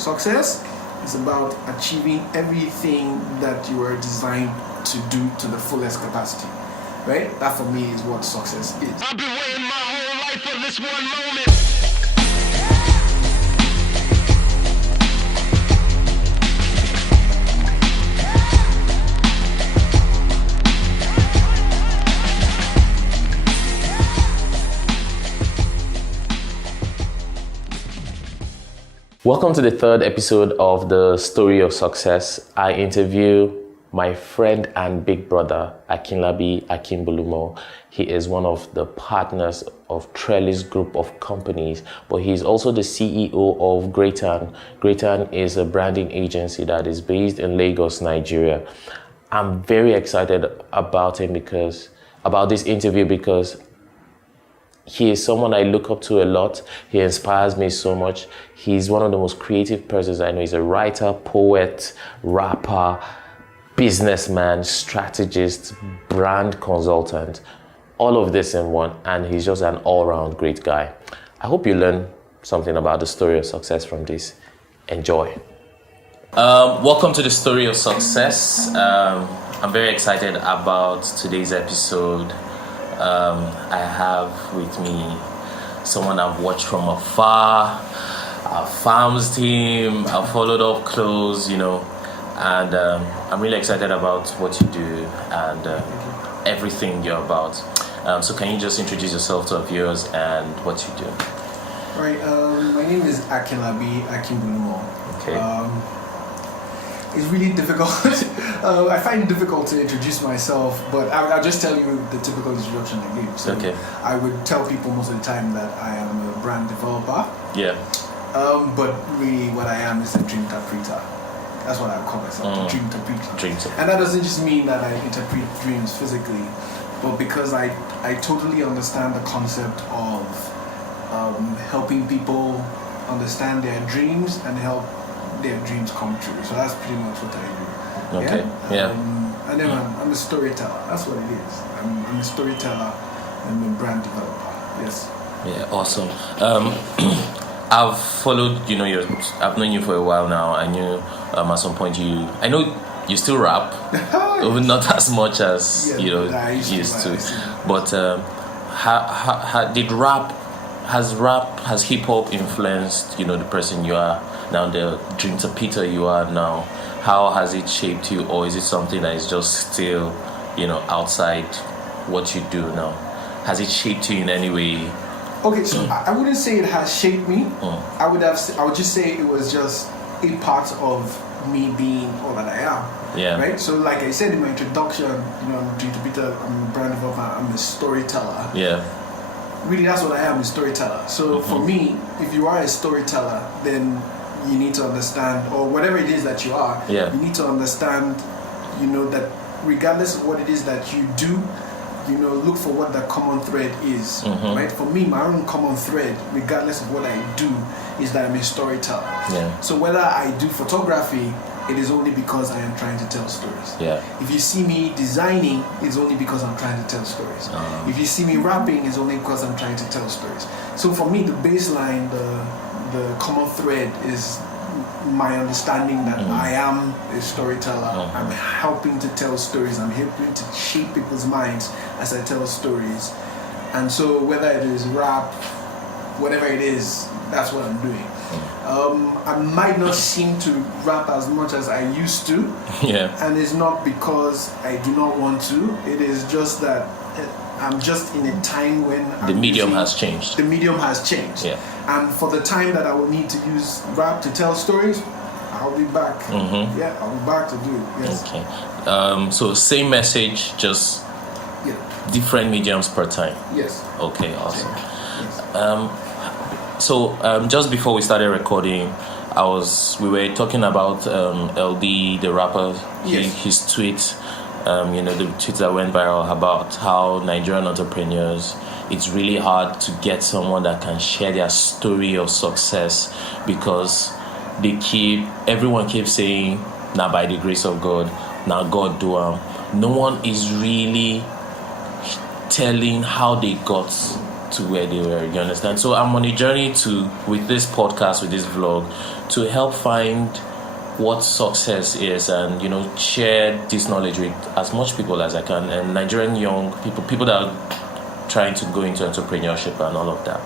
Success is about achieving everything that you are designed to do to the fullest capacity. Right? That for me is what success is. I've been waiting my whole life for this one moment. Welcome to the third episode of the Story of Success. I interview my friend and big brother, Akinlabi, Akinbulumo. He is one of the partners of Trellis Group of companies, but he's also the CEO of Greatan. Greatan is a branding agency that is based in Lagos, Nigeria. I'm very excited about this interview because he is someone I look up to a lot. He inspires me so much. He's one of the most creative persons I know. He's a writer, poet, rapper, businessman, strategist, brand consultant, all of this in one, and he's just an all-round great guy. I hope you learn something about the story of success from this. Enjoy. Welcome to the Story of Success. I'm very excited about today's episode. I have with me someone I've watched from afar, our farms team, I've followed up close, and I'm really excited about what you do and everything you're about. So can you just introduce yourself to our viewers and what you do? All right, my name is Akinlabi, Akinbulumo. Okay. It's really difficult. I find it difficult to introduce myself, but I'll just tell you the typical introduction I give. So Okay. I would tell people most of the time that I am a brand developer. Yeah. But really what I am is a dream interpreter. That's what I call myself, a dream interpreter. And that doesn't just mean that I interpret dreams physically, but because I totally understand the concept of helping people understand their dreams and help their dreams come true. So that's pretty much what I do. Okay. Yeah. And then I'm a storyteller. That's what it is. I'm a storyteller. I'm a brand developer. Yes. Yeah. Awesome. I've followed. I've known you for a while now. I knew at some point I know you still rap, not as much as I used to. But has hip hop influenced the person you are now, the dream interpreter you are now? How has it shaped you, or is it something that is just still outside what you do now? Has it shaped you in any way? Okay, so I wouldn't say it has shaped me. I would just say it was just a part of me being all that I am. Yeah. Right? So like I said in my introduction, I'm a dream interpreter, I'm a brand developer, I'm a storyteller. Yeah. Really, that's what I am, a storyteller. So for me, if you are a storyteller, then you need to understand, or whatever it is that you are, Yeah. you need to understand, that regardless of what it is that you do, look for what the common thread is, right? For me, my own common thread, regardless of what I do, is that I'm a storyteller. Yeah. So whether I do photography, it is only because I am trying to tell stories. Yeah. If you see me designing, it's only because I'm trying to tell stories. If you see me rapping, it's only because I'm trying to tell stories. So for me, the baseline, the common thread is my understanding that I am a storyteller. I'm helping to tell stories. I'm helping to shape people's minds as I tell stories. And so whether it is rap, whatever it is, that's what I'm doing. I might not seem to rap as much as I used to. Yeah. And it's not because I do not want to. It is just that I'm just in a time when The medium has changed. The medium has changed. Yeah. And for the time that I will need to use rap to tell stories, I'll be back. Yeah, I'll be back to do it. Yes. Okay. So same message, just different mediums per time. Yes. Okay. Awesome. Yes. So just before we started recording, we were talking about LD, the rapper. Yes. His tweet. The tweet that went viral about how Nigerian entrepreneurs, it's really hard to get someone that can share their story of success because everyone keeps saying, "Now by the grace of God, now God do am." No one is really telling how they got to where they were, you understand? So I'm on a journey with this podcast, with this vlog, to help find what success is, and share this knowledge with as much people as I can, and Nigerian young people that are trying to go into entrepreneurship and all of that.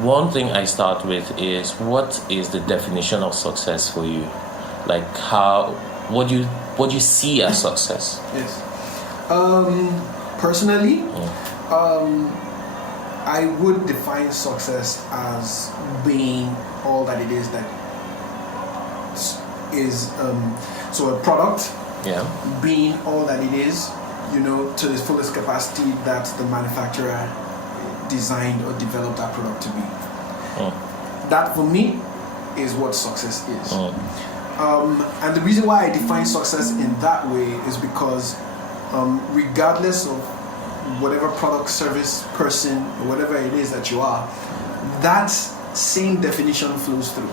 One thing I start with is, what is the definition of success for you? Like, what do you see as success? Yes. Personally, I would define success as being all that it is that is so a product, being all that it is, to the fullest capacity that the manufacturer designed or developed that product to be. That for me is what success is. And the reason why I define success in that way is because regardless of whatever product, service, person, or whatever it is that you are, that same definition flows through,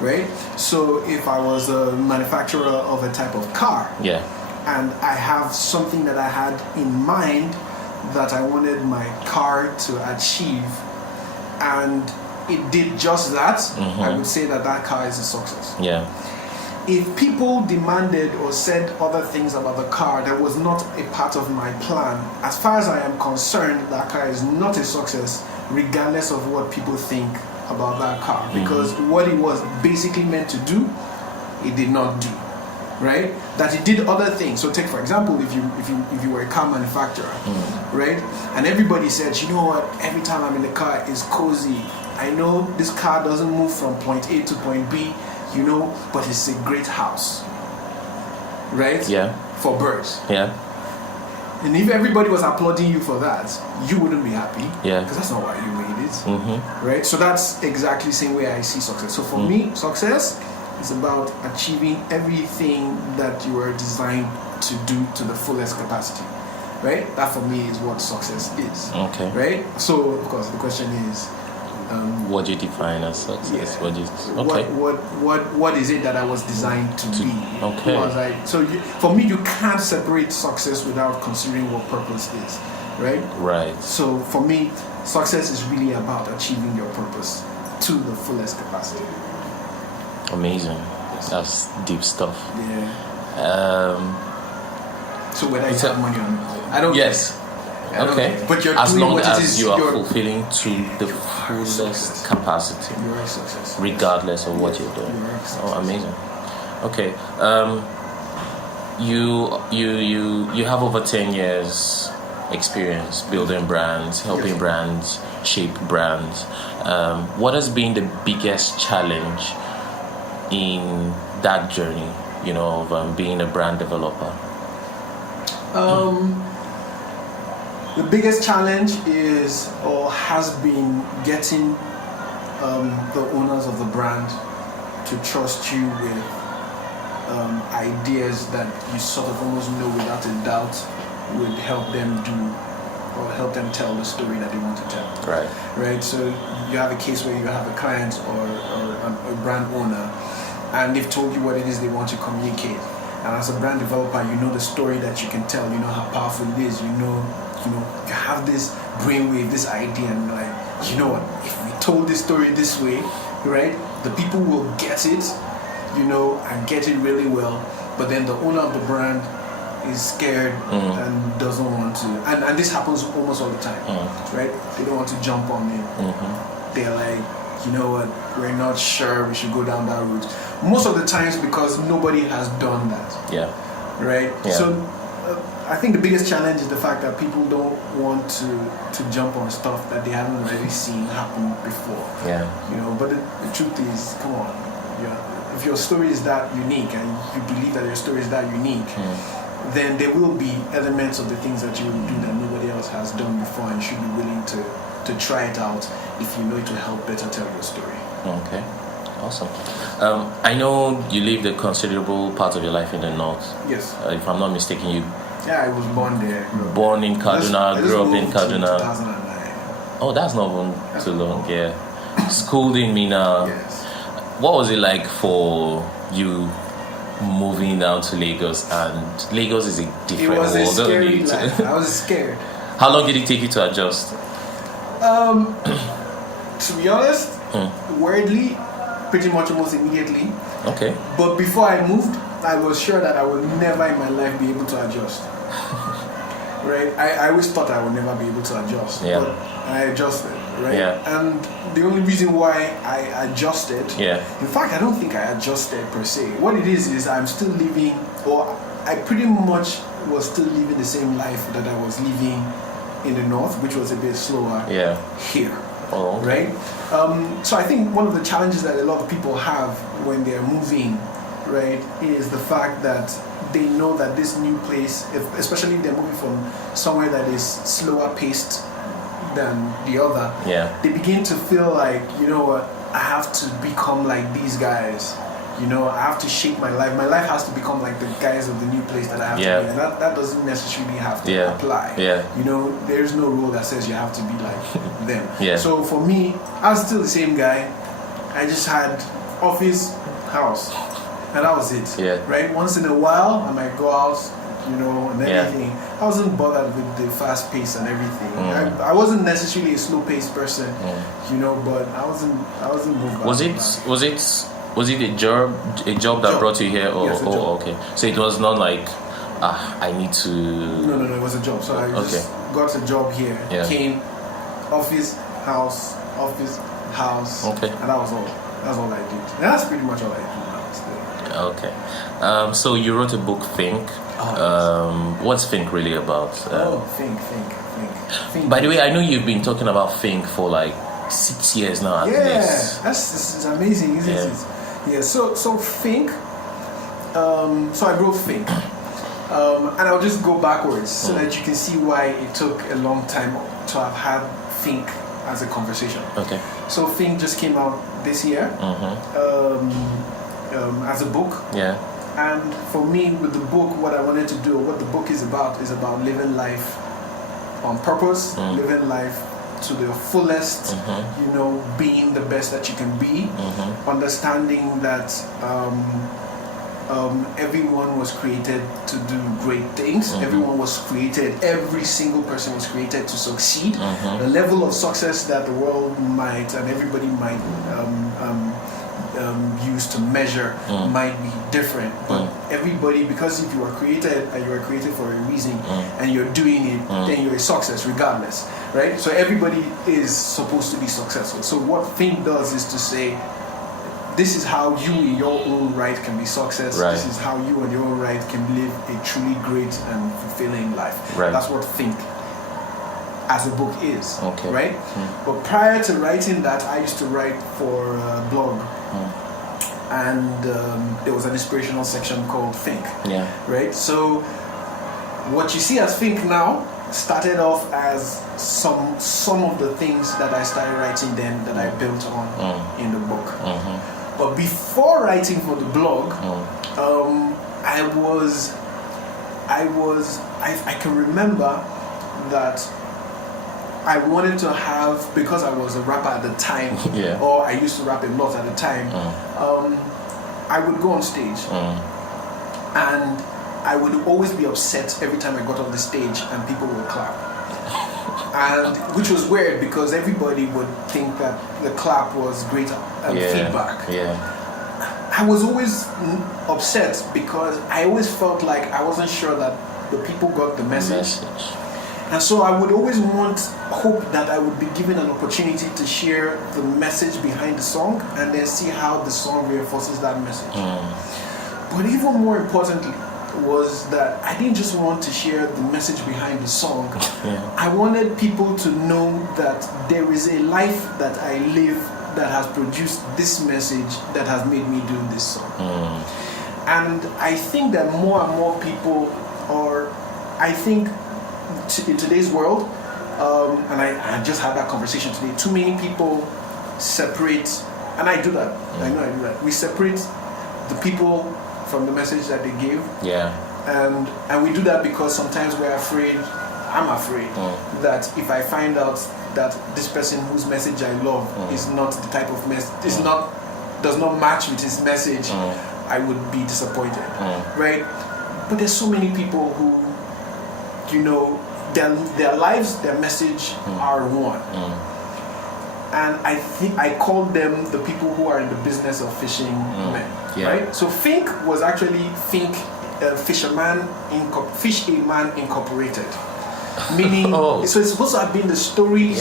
right? So if I was a manufacturer of a type of car, and I have something that I had in mind that I wanted my car to achieve, and it did just that, I would say that car is a success. If people demanded or said other things about the car that was not a part of my plan, as far as I am concerned, that car is not a success, regardless of what people think about that car, because what it was basically meant to do, it did not do, right? That it did other things. So take, for example, if you were a car manufacturer, right? And everybody said, you know what, every time I'm in the car, it's cozy. I know this car doesn't move from point A to point B, but it's a great house, right? For birds. And if everybody was applauding you for that, you wouldn't be happy, because that's not why you made it, right? So that's exactly the same way I see success. So for me, success is about achieving everything that you are designed to do to the fullest capacity, right? That for me is what success is, right? So of course the question is, what do you define as success? What is it that I was designed to be? For me, you can't separate success without considering what purpose is, right? So for me, success is really about achieving your purpose to the fullest capacity. Amazing. That's deep stuff. So whether you have money or not, I don't care. But you're as doing long what as it is, you are fulfilling to the fullest capacity, you're a success, regardless of what you're doing. Amazing. Okay. You have over 10 years experience building brands, helping brands shape brands. What has been the biggest challenge in that journey, of being a brand developer? The biggest challenge is or has been getting the owners of the brand to trust you with ideas that you sort of almost know without a doubt would help them do or help them tell the story that they want to tell. Right. So you have a case where you have a client or a brand owner, and they've told you what it is they want to communicate. And as a brand developer, you know the story that you can tell. You know how powerful it is. You have this brainwave, this idea, and you're like, you know what? If we told this story this way, right, the people will get it, and get it really well. But then the owner of the brand is scared and doesn't want to. And this happens almost all the time, right? They don't want to jump on it. They're like, you know what? We're not sure we should go down that route. Most of the times because nobody has done that. Right? So I think the biggest challenge is the fact that people don't want to jump on stuff that they haven't already seen happen before. But the truth is, come on, if your story is that unique and you believe that your story is that unique, then there will be elements of the things that you will do that nobody else has done before, and you should be willing to try it out if you know it will help better tell your story. Okay, awesome. I know you lived a considerable part of your life in the north. Yes. If I'm not mistaken, I was born there. Born in Kaduna, grew up in Kaduna. 2009. Oh, that's not even too long, Schooled in Mina. Yes. What was it like for you moving down to Lagos? And Lagos is a different world. It was a scary life. I was scared. How long did it take you to adjust? To be honest, weirdly, pretty much almost immediately. Okay. But before I moved, I was sure that I would never in my life be able to adjust. Right? I always thought I would never be able to adjust. Yeah. But I adjusted, right? Yeah. And the only reason why I adjusted, Yeah. in fact, I don't think I adjusted per se. What it is I'm still living, or I pretty much was still living the same life that I was living in the north, which was a bit slower Yeah. here. Oh, okay. Right? So I think one of the challenges that a lot of people have when they're moving, right, is the fact that they know that this new place, especially if they're moving from somewhere that is slower paced than the other, Yeah. they begin to feel like, you know what, I have to become like these guys. You know, I have to shape my life. My life has to become like the guys of the new place that I have Yeah. to be. And that doesn't necessarily have to Yeah. apply. Yeah. You know, there's no rule that says you have to be like them. Yeah. So for me, I was still the same guy. I just had office, house. And that was it. Yeah. Right? Once in a while, I might go out, you know, and Yeah. everything. I wasn't bothered with the fast pace and everything. Mm. I wasn't necessarily a slow paced person, you know, but I wasn't moved by Was it a job that Job. brought you here? Or, Yes, a job. Okay. So it was not like I need to. No, it was a job. So I just got a job here. Yeah. Came, office, house, Okay. and that was all. That's all I did. And that's pretty much all I do now. Still. Okay. So you wrote a book, Think. What's Think really about? Think. By the way, I know you've been talking about Think for like 6 years now at least. This is amazing, isn't Yeah. it? Yeah. So Think. So I wrote Think, and I'll just go backwards so that you can see why it took a long time to have had Think as a conversation. Okay. So Think just came out this year as a book. Yeah. And for me, with the book, what I wanted to do, what the book is about living life on purpose, living life to the fullest, you know, being the best that you can be, understanding that everyone was created to do great things. Everyone was created, every single person was created to succeed. The level of success that the world might and everybody might use to measure might be different, but everybody, because if you are created and you are created for a reason and you're doing it, then you're a success regardless, right? So everybody is supposed to be successful. So what Think does is to say, this is how you in your own right can be success. Right. This is how you in your own right can live a truly great and fulfilling life. Right. That's what Think as a book is. Okay. Right? But prior to writing that, I used to write for a blog. And there was an inspirational section called Think. Yeah. Right? So what you see as Think now started off as some of the things that I started writing then that I built on in the book. But before writing for the blog, I can remember that I wanted to have, because I was a rapper at the time, or I used to rap a lot at the time, I would go on stage and I would always be upset every time I got on the stage and people would clap. And which was weird because everybody would think that the clap was great feedback. I was always upset because I always felt like I wasn't sure that the people got the message. And so I would always hope that I would be given an opportunity to share the message behind the song and then see how the song reinforces that message. But even more importantly was that I didn't just want to share the message behind the song. I wanted people to know that there is a life that I live that has produced this message that has made me do this song. And I think that more and more people in today's world, and I just had that conversation today, too many people separate, and I do that, I know I do that, we separate the people from the message that they give. And we do that because sometimes I'm afraid that if I find out that this person whose message I love is not the type of does not match with his message, I would be disappointed, right? But there's so many people who, you know, their lives, their message are one. and I think I called them the people who are in the business of fishing men, right? So Fink was actually Fink, Fish a Man Incorporated. Meaning, so it's supposed to have been the stories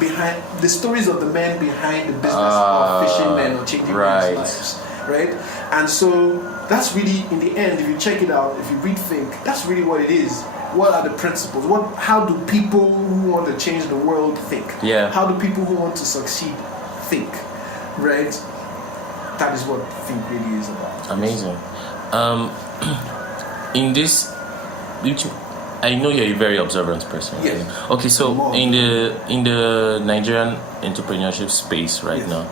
behind the stories of the men behind the business of fishing men or changing men's lives, right? And so that's really, in the end, if you check it out, if you read Think, that's really what it is. What are the principles? How do people who want to change the world think? Yeah. How do people who want to succeed think? Right? That is what Think really is about. Amazing. In this, I know you're a very observant person. Yes. Okay, so in the Nigerian entrepreneurship space right now,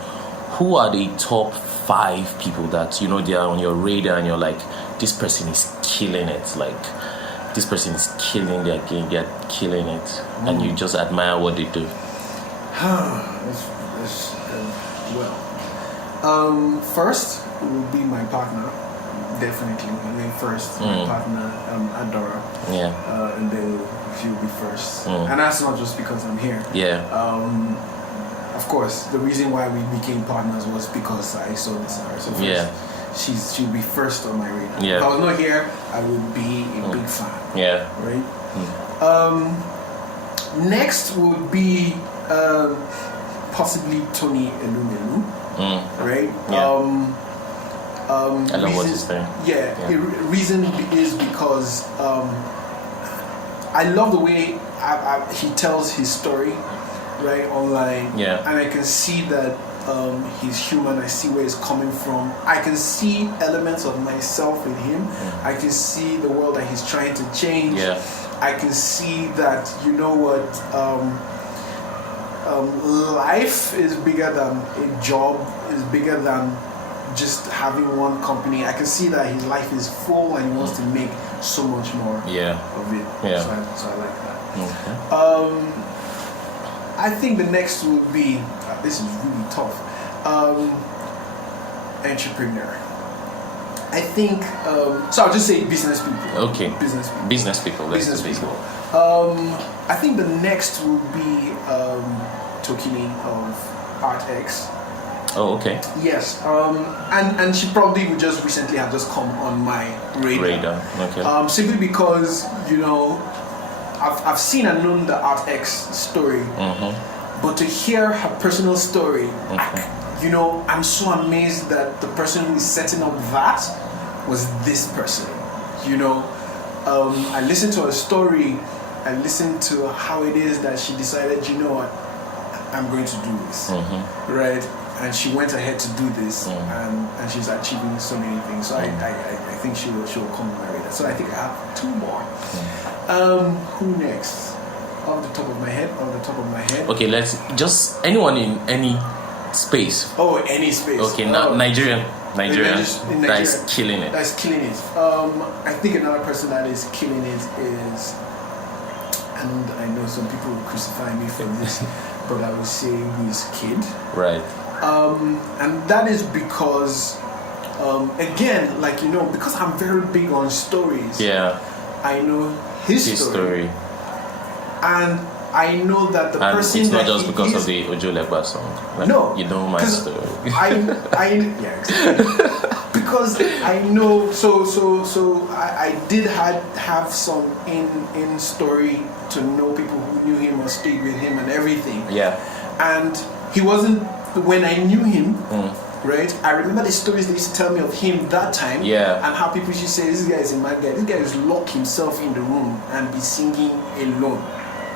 who are the top 5 people that they are on your radar and you're like, this person is killing it, like this person is killing their game, they're killing it, and you just admire what they do? First will be my partner. Definitely. And then first, my partner, Adora. Yeah. And then she'll be first. And that's not just because I'm here. Yeah. Of course, the reason why we became partners was because I saw this in her. So first, she'll be first on my radar. Yeah. If I was not here, I would be a big fan. Yeah. Right? Next would be possibly Tony Elumelu. Right? Yeah. I love what he's saying. The reason is because I love the way he tells his story, right, online. Yeah. And I can see that he's human. I see where he's coming from. I can see elements of myself in him. I can see the world that he's trying to change. Yeah. I can see that, life is bigger than a job, is bigger than just having one company. I can see that his life is full and he wants to make so much more of it. Yeah. So I like that. I think the next will be, this is really tough, entrepreneur. I think, so I'll just say business people. Okay. Business people. I think the next will be Tokini of ArtX. Oh, okay. Yes, and she probably would just recently have just come on my radar. Okay. Simply because I've seen and known the ArtX story, but to hear her personal story, I'm so amazed that the person who is setting up that was this person. I listened to her story. I listened to how it is that she decided, I'm going to do this, right? And she went ahead to do this, and she's achieving so many things. So I think she will come on my radar. So I think I have 2 more. Who next? Off the top of my head. Okay, let's just anyone in any space. Oh, any space. Okay, Nigerian. Nigeria. That is killing it. I think another person that is killing it is, and I know some people will crucify me for this, but I would say Kid. Right. And that is because, again, because I'm very big on stories. Yeah. I know his story. And I know that the person. It's not just because of the Ojo Legba song. Right? No. You know my story. Exactly. Because I know, so I did have some in story to know people who knew him or stayed with him and everything. Yeah. And he wasn't, when I knew him, right, I remember the stories they used to tell me of him that time. Yeah. And how people used to say, this guy is a mad guy. This guy is lock himself in the room and be singing alone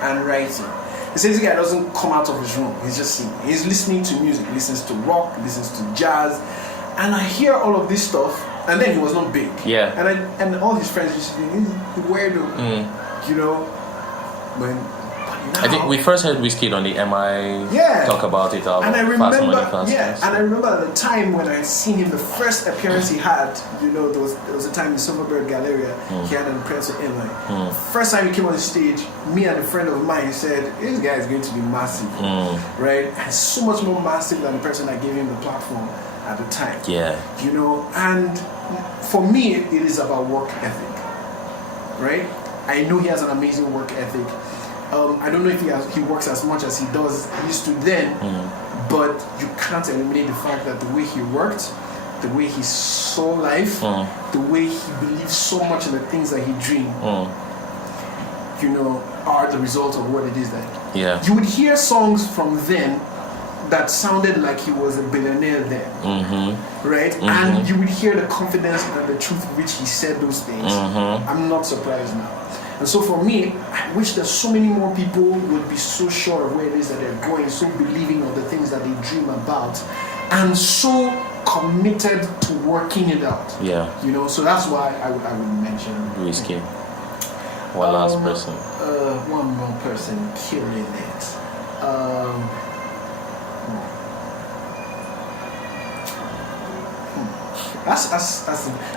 and writing. He says this guy doesn't come out of his room. He's just singing. He's listening to music. He listens to rock. He listens to jazz. And I hear all of this stuff. And then he was not big. Yeah. And all his friends used to be, he's the weirdo. But now, I think we first heard Wizkid on the MI talk about it. And I remember, and I remember at the time when I had seen him, the first appearance he had, there was a time in Silverbird Galleria, he had an appearance with MI. First time he came on the stage, me and a friend of mine said, this guy is going to be massive, right? And so much more massive than the person that gave him the platform at the time. Yeah. And for me, it is about work ethic, right? I know he has an amazing work ethic. I don't know if he works as much as he used to then, but you can't eliminate the fact that the way he worked, the way he saw life, the way he believed so much in the things that he dreamed, are the result of what it is that. Yeah. You would hear songs from then that sounded like he was a billionaire then, right? And you would hear the confidence and the truth with which he said those things. I'm not surprised now. And so for me, I wish that so many more people would be so sure of where it is that they're going, so believing of the things that they dream about, and so committed to working it out. Yeah. So that's why I would mention Whiskey. One last person. One more person killing it.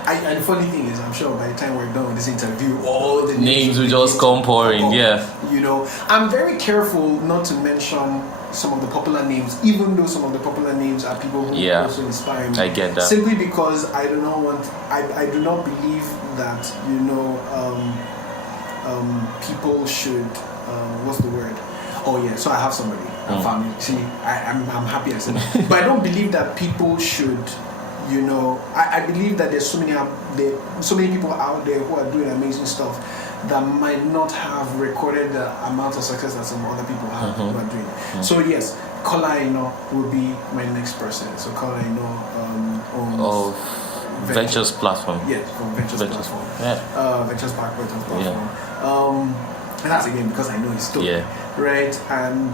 And the funny thing is, I'm sure by the time we're done with this interview, all the names will just come pouring. Yeah. I'm very careful not to mention some of the popular names, even though some of the popular names are people who also inspire me. I get that. Simply because I do not believe that people should what's the word? Oh yeah, so I have somebody, family. See, I'm happy I said that. But I don't believe that people should. I believe that there's so many people out there who are doing amazing stuff that might not have recorded the amount of success that some other people have who are doing. So yes, Kola will be my next person. So Kola owns Ventures platform. Yes, from Ventures platform. Yeah. Ventures platform. Yeah. And that's again because I know his story. Yeah. Right, and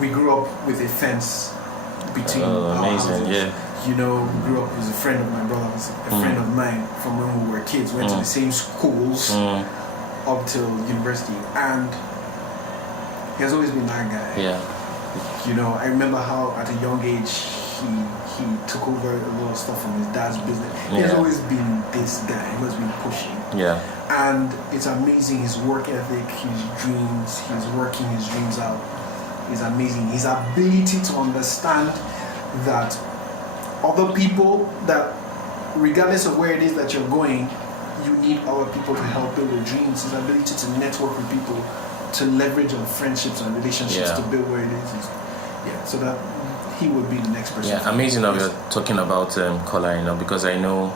we grew up with a fence between our houses. Yeah. Grew up with a friend of my brother's, a friend of mine from when we were kids. Went to the same schools up till university, and he has always been that guy. Yeah. I remember how at a young age he took over a lot of stuff from his dad's business. He has always been this guy. He has been pushing. Yeah. And it's amazing, his work ethic, his dreams, he's working his dreams out. Is amazing. His ability to understand that other people, that regardless of where it is that you're going, you need other people to help build your dreams. His ability to network with people, to leverage on friendships and relationships to build where it is. So that he would be the next person. Yeah, amazing that you're talking about Kola, because I know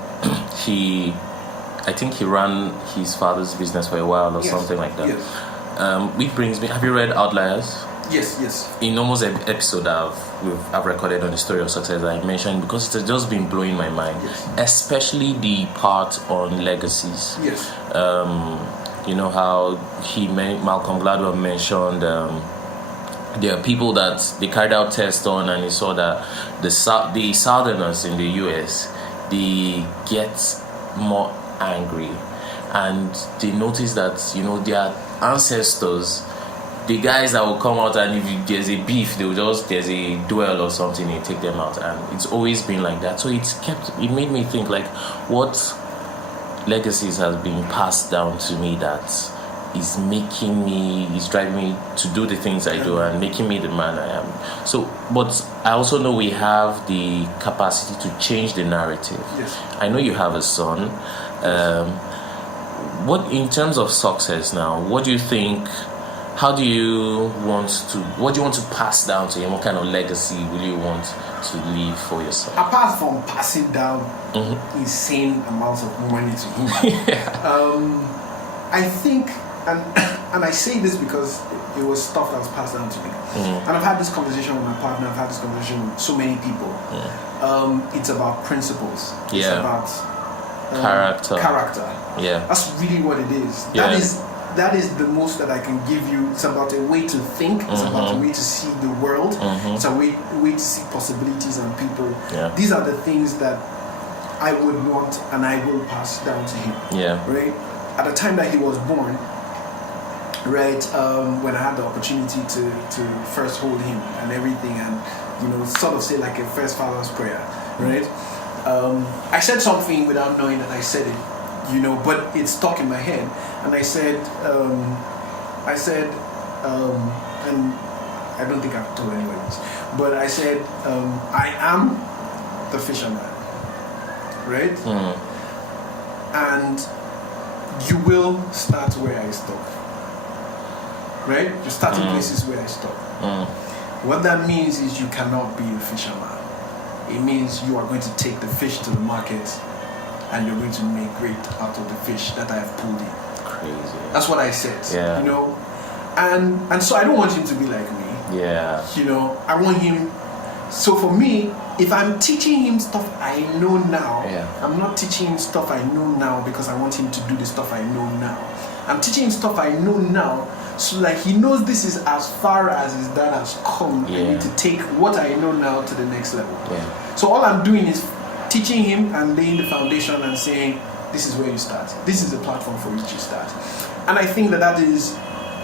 I think he ran his father's business for a while or something like that. Yes. Which brings me, have you read Outliers? Yes. In almost every episode I've recorded on the story of success I mentioned, because it has just been blowing my mind, especially the part on legacies. Yes. How Malcolm Gladwell mentioned there are people that they carried out tests on, and he saw that the Southerners in the US, they get more angry, and they notice that their ancestors, the guys that will come out, and if there's a beef, there's a duel or something, they take them out, and it's always been like that. So it made me think, like, what legacies has been passed down to me that is driving me to do the things I do and making me the man I am. So, but I also know we have the capacity to change the narrative. Yes. I know you have a son. What, in terms of success now, what do you think? What do you want to pass down to him? What kind of legacy will you want to leave for yourself? Apart from passing down insane amounts of money to him, I think, and I say this because it was stuff that was passed down to me. And I've had this conversation with my partner. I've had this conversation with so many people. It's about principles. It's about character. Yeah, that's really what it is. That is the most that I can give you. It's about a way to think. It's about a way to see the world. It's a way to see possibilities and people. These are the things that I would want and I will pass down to him. Right? At the time that he was born, right, when I had the opportunity to first hold him and everything, and sort of say like a first father's prayer, right? I said something without knowing that I said it, but it's stuck in my head. And I said, and I don't think I've told anyone else, but I said, I am the fisherman, right? And you will start where I stop. right? Your starting place is where I stop. What that means is you cannot be a fisherman. It means you are going to take the fish to the market and you're going to make great out of the fish that I have pulled in. Crazy. That's what I said. Yeah. You know, and so I don't want him to be like me. Yeah. You know, I want him. So for me, if I'm teaching him stuff I know now, I'm not teaching him stuff I know now because I want him to do the stuff I know now. I'm teaching him stuff I know now, so like he knows this is as far as his dad has come. I need to take what I know now to the next level. Yeah. So all I'm doing is teaching him and laying the foundation and saying, this is where you start. This is the platform for which you start. And I think that is,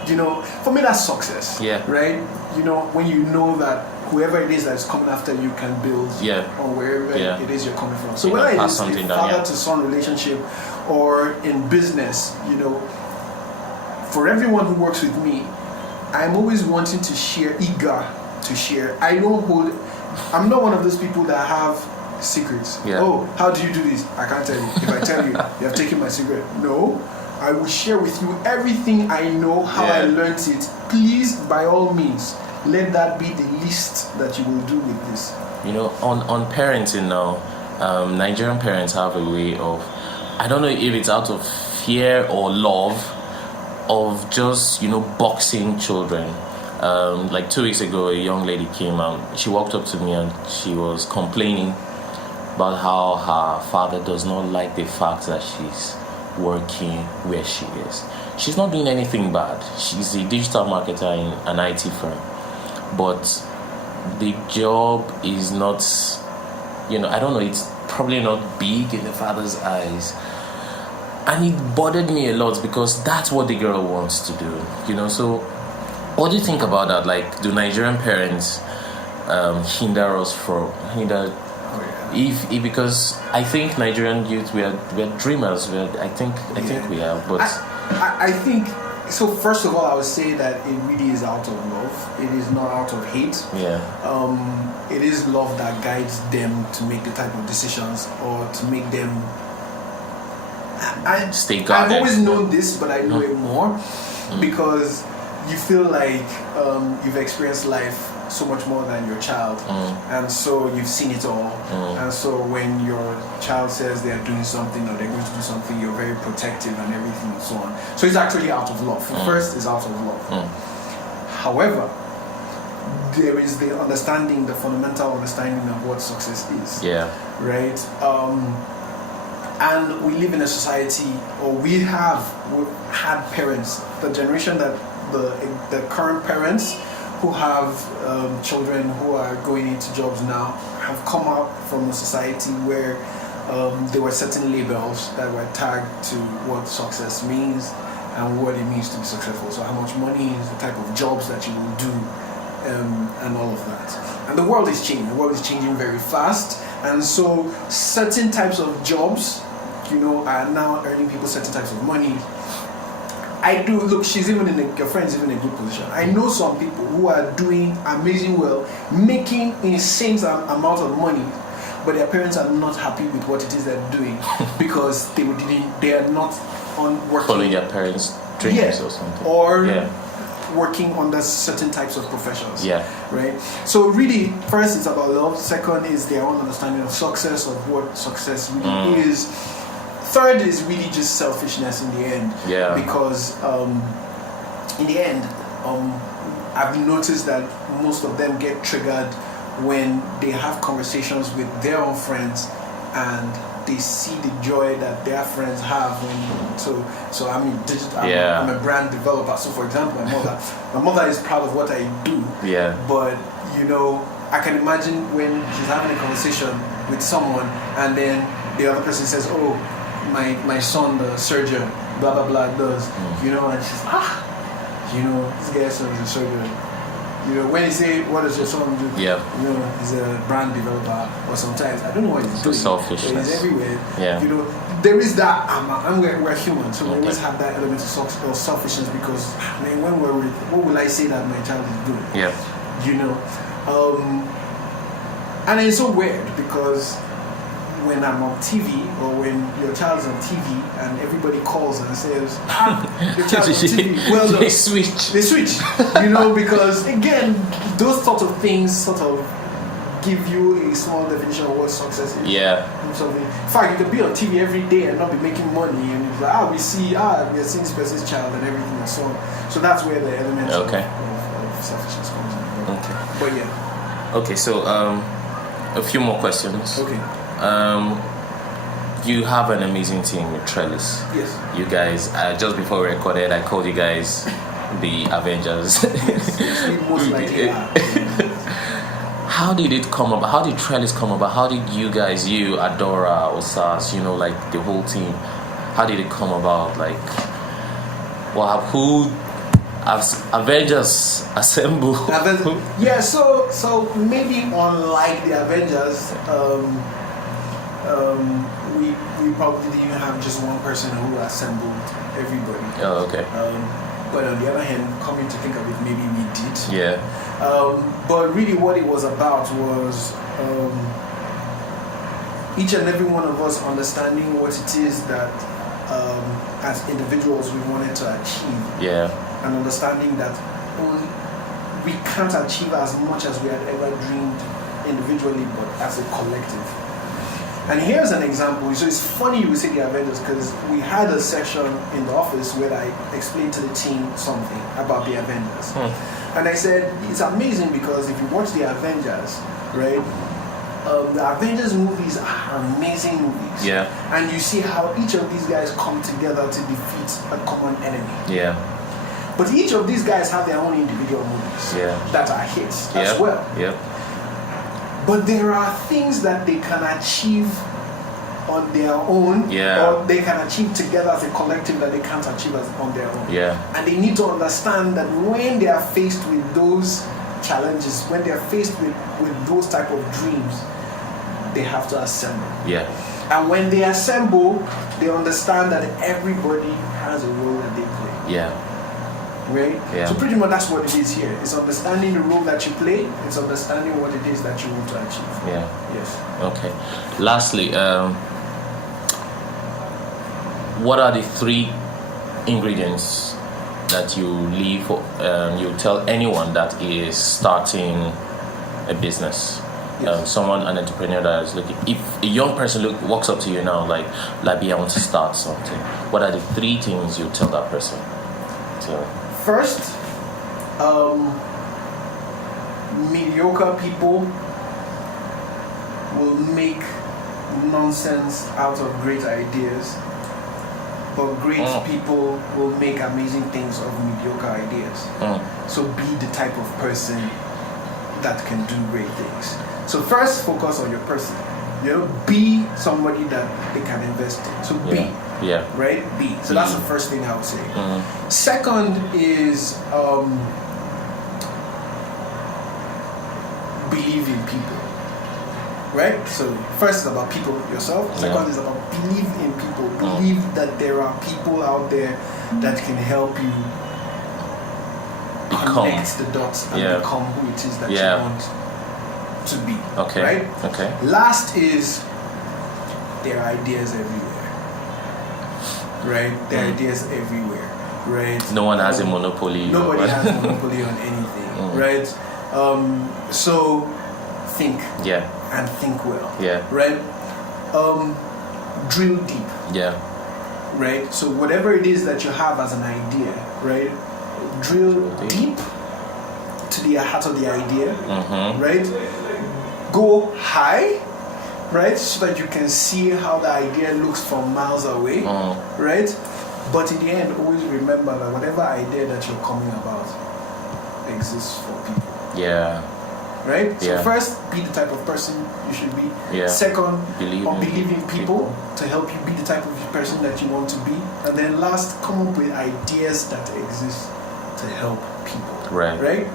you know, for me that's success. Yeah. Right? You know, when you know that whoever it is that's coming after you can build on wherever it is you're coming from. So whether it's a father to son relationship or in business, you know, for everyone who works with me, I'm always wanting to share, eager to share. I'm not one of those people that have secrets. Oh, how do you do this? I can't tell you. If I tell you, you have taken my secret. No, I will share with you everything I know, how I learned it. Please, by all means, let that be the least that you will do with this. You know, on parenting now, Nigerian parents have a way of, I don't know if it's out of fear or love, of just, you know, boxing children. Like 2 weeks ago, a young lady came out. She walked up to me and she was complaining about how her father does not like the fact that she's working where she is. She's not doing anything bad. She's a digital marketer in an IT firm. But the job is not, you know, I don't know, it's probably not big in the father's eyes. And it bothered me a lot because that's what the girl wants to do, you know. So what do you think about that? Like, do Nigerian parents hinder us from if because I think Nigerian youth, we're dreamers. I think we are, but I think so. First of all, I would say that it really is out of love. It is not out of hate. It is love that guides them to make the type of decisions or to make them. I've always known this, but I know it more because you feel like you've experienced life so much more than your child, and so you've seen it all. And so when your child says they're doing something or they're going to do something, you're very protective and everything and so on. So it's actually out of love. First, it's out of love. However, there is the understanding, the fundamental understanding of what success is. Right. And we live in a society, or we've had parents, the generation that the current parents who have children who are going into jobs now have come out from a society where there were certain labels that were tagged to what success means and what it means to be successful. So how much money is the type of jobs that you will do, and all of that. And the world is changing. The world is changing very fast. And so certain types of jobs, you know, are now earning people certain types of money. I do look. Your friend's even in a good position. I know some people who are doing amazing well, making insane amount of money, but their parents are not happy with what it is they're doing because they are not on working. Following their parents' dreams or something. Or working under certain types of professions. Right. So really, first it's about love. Second is their own understanding of success, of what success really is. Third is really just selfishness in the end. Because in the end, I've noticed that most of them get triggered when they have conversations with their own friends and they see the joy that their friends have when so I'm in digital. I'm a brand developer. So for example, my mother is proud of what I do. But you know, I can imagine when she's having a conversation with someone and then the other person says, "Oh, my son, the surgeon, blah blah blah does," you know, and she's you know, this guy's son is a surgeon. You know, when you say, "What does your son do?" You know, he's a brand developer, or sometimes I don't know what he's doing. Selfishness. He's everywhere. You know, there is that. We're human, so we always have that element of selfishness because when what will I say that my child is doing? You know, and it's so weird because when I'm on TV or when your child's on TV and everybody calls and says, your child's on TV, well done. They switch. They switch, because again, those sort of things sort of give you a small definition of what success is. Yeah. Something. In fact, you can be on TV every day and not be making money, and it's like, we are seeing this person's child and everything and so on. So that's where the element of selfishness comes in. Okay. But yeah. Okay, so a few more questions. Okay. You have an amazing team with Trellis. Yes. You guys, just before we recorded, I called you guys the Avengers. Yes, we most likely are. How did it come about? How did Trellis come about? How did you guys, you, Adora, Osas, like the whole team, how did it come about? Like, well, who Avengers assemble? Yeah, so maybe unlike the Avengers, we probably didn't have just one person who assembled everybody. Oh, okay. But on the other hand, coming to think of it, maybe we did. Yeah. But really what it was about was each and every one of us understanding what it is that as individuals we wanted to achieve. Yeah. And understanding that we can't achieve as much as we had ever dreamed individually, but as a collective. And here's an example. So it's funny you say the Avengers, because we had a session in the office where I explained to the team something about the Avengers. And I said, it's amazing because if you watch the Avengers, right, the Avengers movies are amazing movies. Yeah. And you see how each of these guys come together to defeat a common enemy. Yeah. But each of these guys have their own individual movies that are hits as well. Yeah. But there are things that they can achieve on their own, or they can achieve together as a collective that they can't achieve on their own. Yeah. And they need to understand that when they are faced with those challenges, when they are faced with those type of dreams, they have to assemble. Yeah. And when they assemble, they understand that everybody has a role that they play. Yeah. Right? Yeah. So pretty much that's what it is here. It's understanding the role that you play. It's understanding what it is that you want to achieve. Yeah. Yes. Okay. Lastly, what are the 3 ingredients that you leave? You tell anyone that is starting a business. Yes. Someone, an entrepreneur that is looking. If a young person walks up to you now, like, I want to start something. What are the 3 things you tell that person? First, mediocre people will make nonsense out of great ideas, but great people will make amazing things of mediocre ideas. So be the type of person that can do great things. So first, focus on your person. Be somebody that they can invest in. So be. Yeah. Right? Be. So that's the first thing I would say. Second is believe in people. Right? So first is about people yourself. Second is about believe in people. Believe that there are people out there that can help you connect the dots and become who it is that you want to be. Okay. Right? Okay. Last is there are ideas everywhere. Right? There are ideas everywhere. Right? No one has a monopoly. Nobody has a monopoly on anything. Right? So think. Yeah. And think well. Yeah. Right? Drill deep. Yeah. Right? So whatever it is that you have as an idea, right? Drill deep to the heart of the idea. Right? Go high, right? So that you can see how the idea looks from miles away. Right? But in the end, always remember that whatever idea that you're coming about exists for people. Yeah. Right? So first, be the type of person you should be. Yeah. Second, believe in people to help you be the type of person that you want to be. And then last, come up with ideas that exist to help people. Right. Right?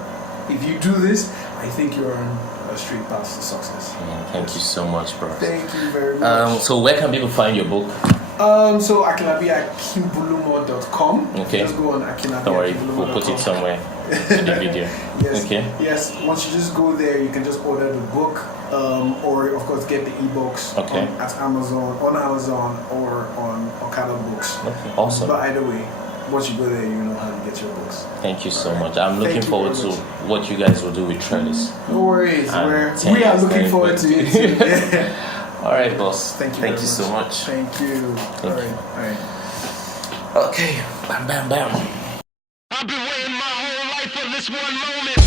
If you do this, I think you're on a straight path to success. Thank you so much, bro. Thank you very much. So where can people find your book? So Akinlabi, Akinbulumo.com. Okay. Just go on Akinlabi. Don't worry, we'll put it somewhere. the video. Yes. Okay. Yes. Once you just go there, you can just order the book, or of course get the ebooks Okay. at Amazon, or on Okada Books. Okay. Awesome. But either way, once you go there, you know how to get your books. Thank you so All right. much. I'm looking Thank you forward very to much. what you guys will do with Trellis. No worries. And We are 10 looking years forward to time. it. Too. All right, boss. Thank you. Thank very you so much. Thank you. Thank All you. right. All right. Okay. Bam, bam, bam. I've been waiting my whole life for this one moment.